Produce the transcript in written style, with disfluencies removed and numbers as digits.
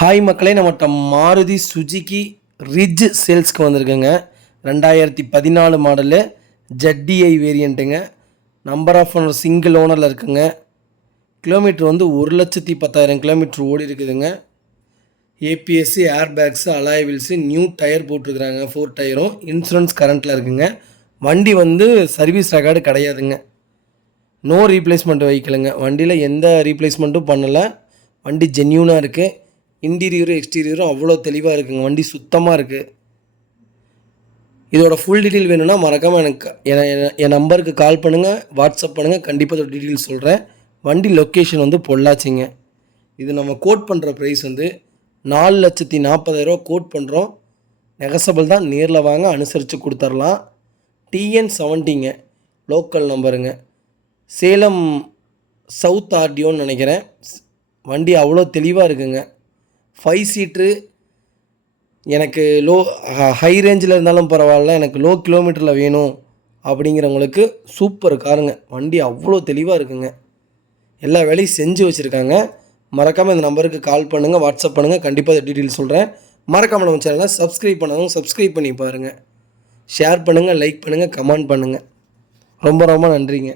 Hi மக்களே, நம்மகிட்ட Maruti Suzuki ridge சேல்ஸ்க்கு வந்திருக்குங்க. 2014 மாடலு ஜட்டிஐ வேரியண்ட்டுங்க. நம்பர் ஆஃப் ஓனர் சிங்கிள் ஓனரில் இருக்குங்க. கிலோமீட்டர் வந்து 1,10,000 கிலோமீட்டர் ஓடி இருக்குதுங்க. ஏபிஎஸ்சி, air bags, alloy wheels, new tyre போட்டிருக்குறாங்க. 4 டயரும் இன்சூரன்ஸ் கரண்ட்டில் இருக்குங்க. வண்டி வந்து சர்வீஸ் ரெக்கார்டு கிடையாதுங்க. நோ ரீப்ளேஸ்மெண்ட் வெஹிக்கிளுங்க. வண்டியில் எந்த ரீப்ளேஸ்மெண்ட்டும் பண்ணலை. வண்டி ஜென்யூனாக இருக்குது. இன்டீரியரும் எக்ஸ்டீரியரும் அவ்வளோ தெளிவாக இருக்குங்க. வண்டி சுத்தமாக இருக்குது. இதோட ஃபுல் டீட்டெயில் வேணும்னா மறக்காமல் எனக்கு என் நம்பருக்கு கால் பண்ணுங்கள், வாட்ஸ்அப் பண்ணுங்கள். கண்டிப்பாக இதோட டீட்டெயில் சொல்கிறேன். வண்டி லொக்கேஷன் வந்து பொள்ளாச்சிங்க. இது நம்ம கோட் பண்ணுற ப்ரைஸ் வந்து 4,40,000 கோட் பண்ணுறோம். நெகசபிள் தான். நேரில் வாங்க, அனுசரித்து கொடுத்துர்லாம். TN70ங்க, லோக்கல் நம்பருங்க. சேலம் சவுத் ஆர்டிஓன்னு நினைக்கிறேன். வண்டி அவ்வளோ தெளிவாக இருக்குங்க. 5 சீட்ரு. எனக்கு ஹை ரேஞ்சில் இருந்தாலும் பரவாயில்ல, எனக்கு லோ கிலோமீட்டரில் வேணும் அப்படிங்கிறவங்களுக்கு சூப்பர் காருங்க. வண்டி அவ்வளோ தெளிவாக இருக்குங்க. எல்லா வேலையும் செஞ்சு வச்சுருக்காங்க. மறக்காமல் இந்த நம்பருக்கு கால் பண்ணுங்கள், வாட்ஸ்அப் பண்ணுங்கள். கண்டிப்பாக இந்த டீட்டெயில் சொல்கிறேன். மறக்காமல் நம்ம சேனலை சப்ஸ்கிரைப் பண்ணாலும் சப்ஸ்கிரைப் பண்ணி பாருங்கள். ஷேர் பண்ணுங்கள், லைக் பண்ணுங்கள், கமெண்ட் பண்ணுங்கள். ரொம்ப ரொம்ப நன்றிங்க.